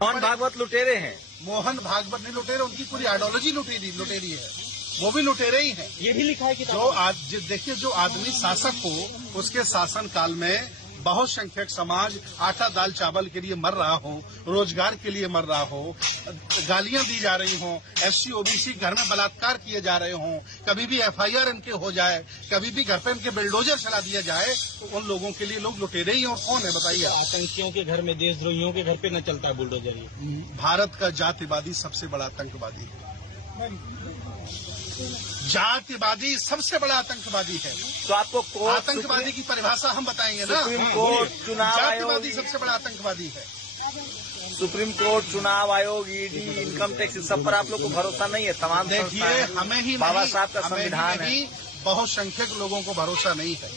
मोहन भागवत लुटेरे हैं। मोहन भागवत नहीं लुटेरे, उनकी पूरी आइडियोलॉजी लुटेरी है, वो भी लुटेरे ही हैं। ये भी लिखा है कि देखिए, जो आदमी शासक हो उसके शासन काल में बहुत संख्यक समाज आटा दाल चावल के लिए मर रहा हो, रोजगार के लिए मर रहा हो, गालियां दी जा रही हों, एससी ओबीसी घर में बलात्कार किए जा रहे हों, कभी भी एफआईआर इनके हो जाए, कभी भी घर पे इनके बिल्डोजर चला दिया जाए, तो उन लोगों के लिए लोग लुटेरे ही और कौन है बताइए। आतंकियों के घर में, देशद्रोहियों के घर पे न चलता बुलडोजर। भारत का जातिवादी सबसे बड़ा आतंकवादी है, जातिवादी सबसे बड़ा आतंकवादी है। तो आपको आतंकवादी की परिभाषा हम बताएंगे ना। सुप्रीम कोर्ट, चुनाव जातिवादी सबसे बड़ा आतंकवादी है। सुप्रीम कोर्ट, चुनाव आयोग, ईडी, इनकम टैक्स, इस सब पर आप लोग को भरोसा नहीं है? तमाम देखिए, हमें ही बाबा साहब का संविधान है, बहुत संख्यक लोगों को भरोसा नहीं है।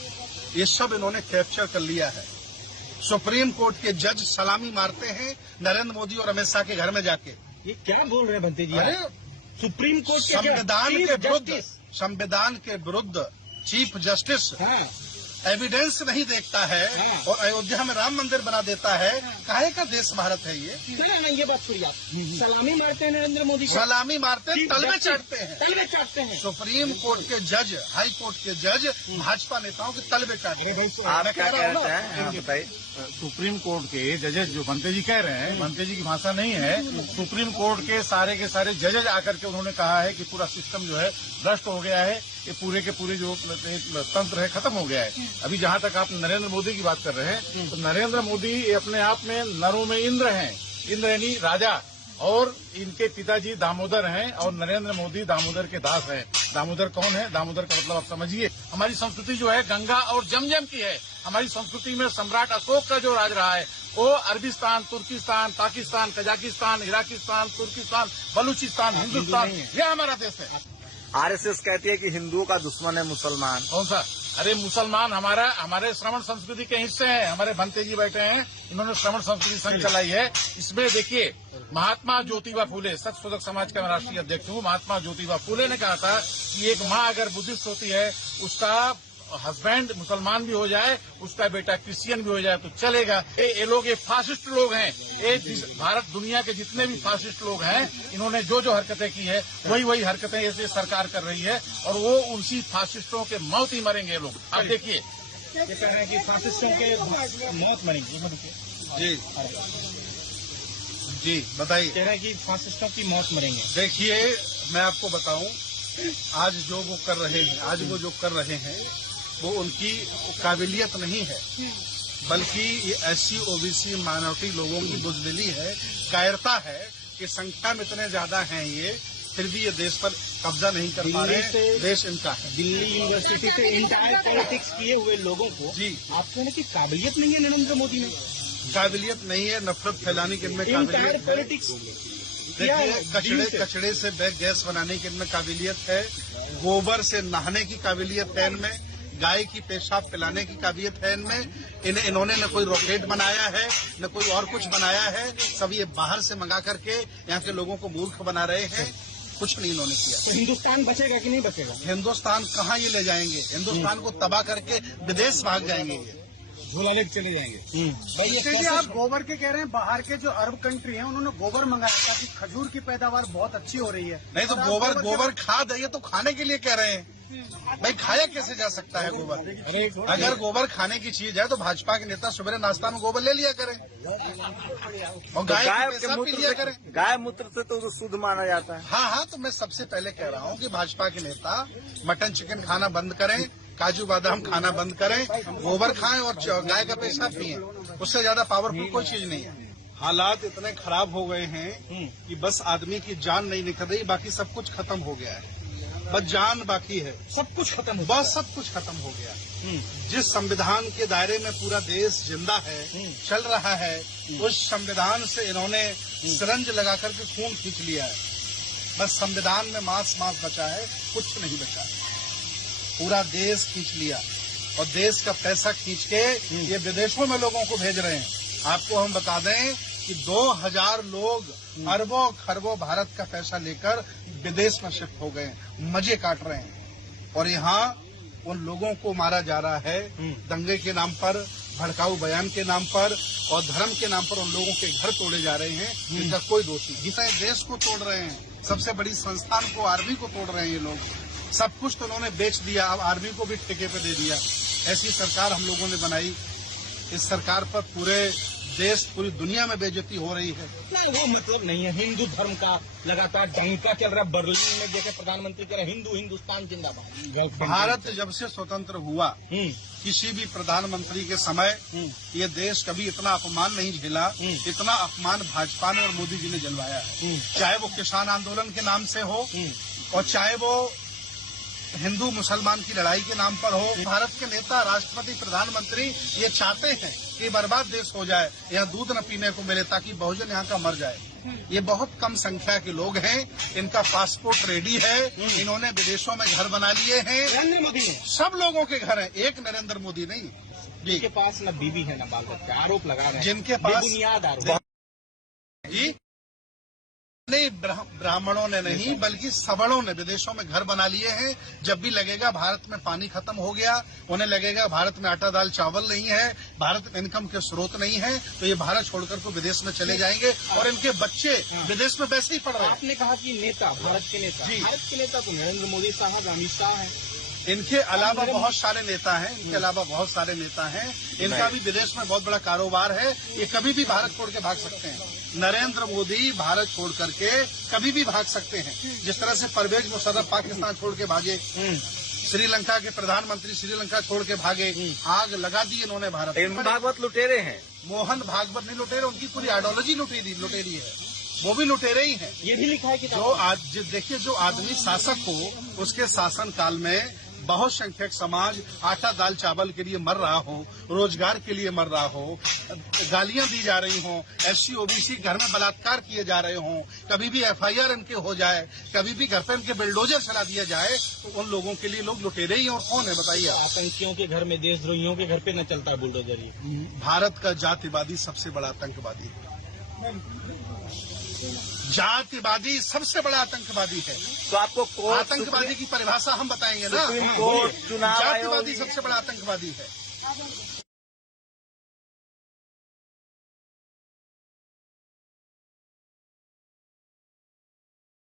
ये सब इन्होंने कैप्चर कर लिया है। सुप्रीम कोर्ट के जज सलामी मारते हैं नरेंद्र मोदी और अमित शाह के घर में जाके। ये क्या बोल रहे हैं भंते जी? अरे सुप्रीम कोर्ट के संविधान के विरुद्ध चीफ जस्टिस एविडेंस नहीं देखता है और अयोध्या में राम मंदिर बना देता है। काहे का देश भारत है ये? ये बात सुनिए आप, सलामी मारते हैं नरेंद्र मोदी को, सलामी मारते हैं, तलवे चाटते हैं। सुप्रीम कोर्ट के जज, हाई कोर्ट के जज भाजपा नेताओं के तलवे चाटते हैं। आप क्या कहते हैं बताइए? सुप्रीम कोर्ट के जजेस, जो भंते जी कह रहे हैं, भंते जी की भाषा नहीं है, सुप्रीम कोर्ट के सारे जजेस आकर के उन्होंने कहा है कि पूरा सिस्टम जो है भ्रष्ट हो गया है, ये पूरे के पूरे जो तंत्र है खत्म हो गया है। अभी जहां तक आप नरेंद्र मोदी की बात कर रहे हैं, तो नरेंद्र मोदी अपने आप में नरों में इंद्र हैं, इंद्र यानी राजा, और इनके पिताजी दामोदर हैं और नरेंद्र मोदी दामोदर के दास हैं। दामोदर कौन है? दामोदर का मतलब आप समझिए। हमारी संस्कृति जो है गंगा और जमजम की है। हमारी संस्कृति में सम्राट अशोक का जो राज रहा है वो अरबिस्तान, तुर्किस्तान, पाकिस्तान, कजाकिस्तान, इराकिस्तान, तुर्किस्तान, बलूचिस्तान, हिंदुस्तान, यह हमारा देश है। आरएसएस कहती है कि हिंदुओं का दुश्मन है मुसलमान। कौन सा? अरे मुसलमान हमारे श्रवण संस्कृति के हिस्से हैं। हमारे भंते जी बैठे हैं, इन्होंने श्रवण संस्कृति संघ चलाई है। इसमें देखिए, महात्मा ज्योतिबा फुले, सत्यशोधक समाज का मैं राष्ट्रीय अध्यक्ष हूँ। महात्मा ज्योतिबा फुले ने कहा था कि एक माँ अगर बुद्धिस्ट होती है, उसका हस्बैंड मुसलमान भी हो जाए, उसका बेटा क्रिश्चियन भी हो जाए तो चलेगा। ये लोग ये फासिस्ट लोग हैं। ये भारत दुनिया के जितने भी फासिस्ट लोग हैं, इन्होंने जो हरकतें की है वही हरकतें ऐसे सरकार कर रही है और वो उसी फासिस्टों के मौत ही मरेंगे लोग। आप देखिए, ये कह रहे हैं कि फासिस्टों के मौत मरेंगे। जी बताइए। कह रहे हैं कि फासिस्टों की मौत मरेंगे। देखिए, मैं आपको बताऊं, आज वो जो कर रहे हैं वो उनकी काबिलियत नहीं है, बल्कि ये एससी ओबीसी माइनॉरिटी लोगों की बुजदिली है, कायरता है कि संख्या में इतने ज्यादा हैं ये, फिर भी ये देश पर कब्जा नहीं कर पा रहे। देश इनका है। दिल्ली यूनिवर्सिटी से इंटायर पॉलिटिक्स किए हुए लोगों को जी आप कहने की काबिलियत नहीं है नरेंद्र मोदी में? काबिलियत नहीं है, नफरत फैलाने की इनमें काबिलियत है। देखिए, कचड़े से गैस बनाने की इनमें काबिलियत है, गोबर से नहाने की काबिलियत है इनमें, गाय की पेशाब पिलाने की काबिलियत है इनमें। इन्होंने न कोई रॉकेट बनाया है, न कोई और कुछ बनाया है, सब ये बाहर से मंगा करके यहाँ के लोगों को मूर्ख बना रहे हैं। कुछ नहीं इन्होंने किया। तो हिंदुस्तान बचेगा कि नहीं बचेगा? हिंदुस्तान कहाँ ये ले जाएंगे? हिंदुस्तान को तबाह करके विदेश भाग जाएंगे, ये झोला लेके चले जाएंगे। भाई आप गोबर के कह रहे हैं, बाहर के जो अरब कंट्री हैं उन्होंने गोबर मंगाया ताकि खजूर की पैदावार बहुत अच्छी हो रही है। नहीं तो गोबर खाद है, ये तो खाने के लिए कह रहे हैं। भाई खाया कैसे जा सकता है गोबर? अगर गोबर खाने की चीज है तो भाजपा के नेता सुबह नाश्ता में गोबर ले लिया करें और गाय के मूत्र लिया करें। गाय मूत्र से तो शुद्ध माना जाता है। हाँ, तो मैं सबसे पहले कह रहा हूँ कि भाजपा के नेता मटन चिकन खाना बंद करें, काजू बादाम खाना बंद करें, गोबर खाएं और गाय का पेशाब पिए। उससे ज्यादा पावरफुल कोई चीज नहीं है। हालात इतने खराब हो गए हैं कि बस आदमी की जान नहीं निकल रही, बाकी सब कुछ खत्म हो गया है। बस जान बाकी है, सब कुछ खत्म हो, बस सब कुछ खत्म हो गया। जिस संविधान के दायरे में पूरा देश जिंदा है, चल रहा है, उस संविधान से इन्होंने सिरंज लगा करके खून खींच लिया है। बस संविधान में मांस बचा है, कुछ नहीं बचा है। पूरा देश खींच लिया और देश का पैसा खींच के ये विदेशों में लोगों को भेज रहे हैं। आपको हम बता दें कि 2000 लोग अरबों खरबों भारत का पैसा लेकर विदेश में शिफ्ट हो गए, मजे काट रहे हैं। और यहाँ उन लोगों को मारा जा रहा है दंगे के नाम पर, भड़काऊ बयान के नाम पर और धर्म के नाम पर उन लोगों के घर तोड़े जा रहे हैं, जिनका कोई दोष नहीं। जिससे देश को तोड़ रहे हैं, सबसे बड़ी संस्थान को, आर्मी को तोड़ रहे हैं ये लोग। सब कुछ तो उन्होंने बेच दिया, अब आर्मी को भी ठेके पे दे दिया। ऐसी सरकार हम लोगों ने बनाई। इस सरकार पर पूरे देश, पूरी दुनिया में बेइज्जती हो रही है। वो मतलब नहीं है। हिंदू धर्म का लगातार डंका चल रहा है। बर्लिन में जैसे प्रधानमंत्री कह रहे हिंदू हिंदुस्तान जिंदाबाद। भारत जब से स्वतंत्र हुआ, किसी भी प्रधानमंत्री के समय ये देश कभी इतना अपमान नहीं झेला। इतना अपमान भाजपा ने और मोदी जी ने जलवाया है। चाहे वो किसान आंदोलन के नाम से हो और चाहे वो हिंदू मुसलमान की लड़ाई के नाम पर हो। भारत के नेता, राष्ट्रपति, प्रधानमंत्री ये चाहते हैं कि बर्बाद देश हो जाए, यहाँ दूध न पीने को मिले ताकि बहुजन यहाँ का मर जाए। ये बहुत कम संख्या के लोग हैं, इनका पासपोर्ट रेडी है, इन्होंने विदेशों में घर बना लिए हैं। नरेंद्र मोदी है। सब लोगों के घर हैं, एक नरेंद्र मोदी नहीं। जिनके पास न बीवी है न बाल बच्चा, आरोप लगा रहे हैं। जिनके पास बेबुनियाद आरोप। जी नहीं, ब्राह्मणों ने नहीं बल्कि सवर्णों ने विदेशों में घर बना लिए हैं। जब भी लगेगा भारत में पानी खत्म हो गया, उन्हें लगेगा भारत में आटा दाल चावल नहीं है, भारत में इनकम के स्रोत नहीं है, तो ये भारत छोड़कर को विदेश में चले जाएंगे और इनके बच्चे विदेश में वैसे ही पढ़ रहे हैं। आपने कहा कि नेता, भारत के नेता, भारत के नेता तो नरेंद्र मोदी साहब, अमित शाह है। इनके अलावा बहुत सारे नेता हैं, इनका भी विदेश में बहुत बड़ा कारोबार है। ये कभी भी भारत छोड़ के भाग सकते हैं। नरेंद्र मोदी भारत छोड़ करके कभी भी भाग सकते हैं। जिस तरह से परवेज मुशर्रफ पाकिस्तान छोड़ के भागे, श्रीलंका के प्रधानमंत्री श्रीलंका छोड़ के भागे, आग लगा दी इन्होंने भारत में। भागवत लुटेरे हैं। मोहन भागवत नहीं लुटेरे, उनकी पूरी आइडियोलॉजी लुटेरी है, वो भी लुटेरे ही हैं। ये भी लिखा है कि देखिए, जो आदमी शासक हो, उसके शासन काल में बहुत संख्यक समाज आटा दाल चावल के लिए मर रहा हो, रोजगार के लिए मर रहा हो, गालियां दी जा रही हों, एससी ओबीसी घर में बलात्कार किए जा रहे हों, कभी भी एफआईआर इनके हो जाए, कभी भी घर पे इनके बिल्डोजर चला दिया जाए, तो उन लोगों के लिए लोग लुटेरे ही और कौन है बताइए। आतंकियों के घर में, देशद्रोहियों के घर पे न चलता बुलडोजर। भारत का जातिवादी सबसे बड़ा आतंकवादी है। जातिवादी सबसे बड़ा आतंकवादी है। तो आपको आतंकवादी की परिभाषा हम बताएंगे ना। सुप्रीम कोर्ट, चुनाव आयोग, जातिवादी सबसे बड़ा आतंकवादी है।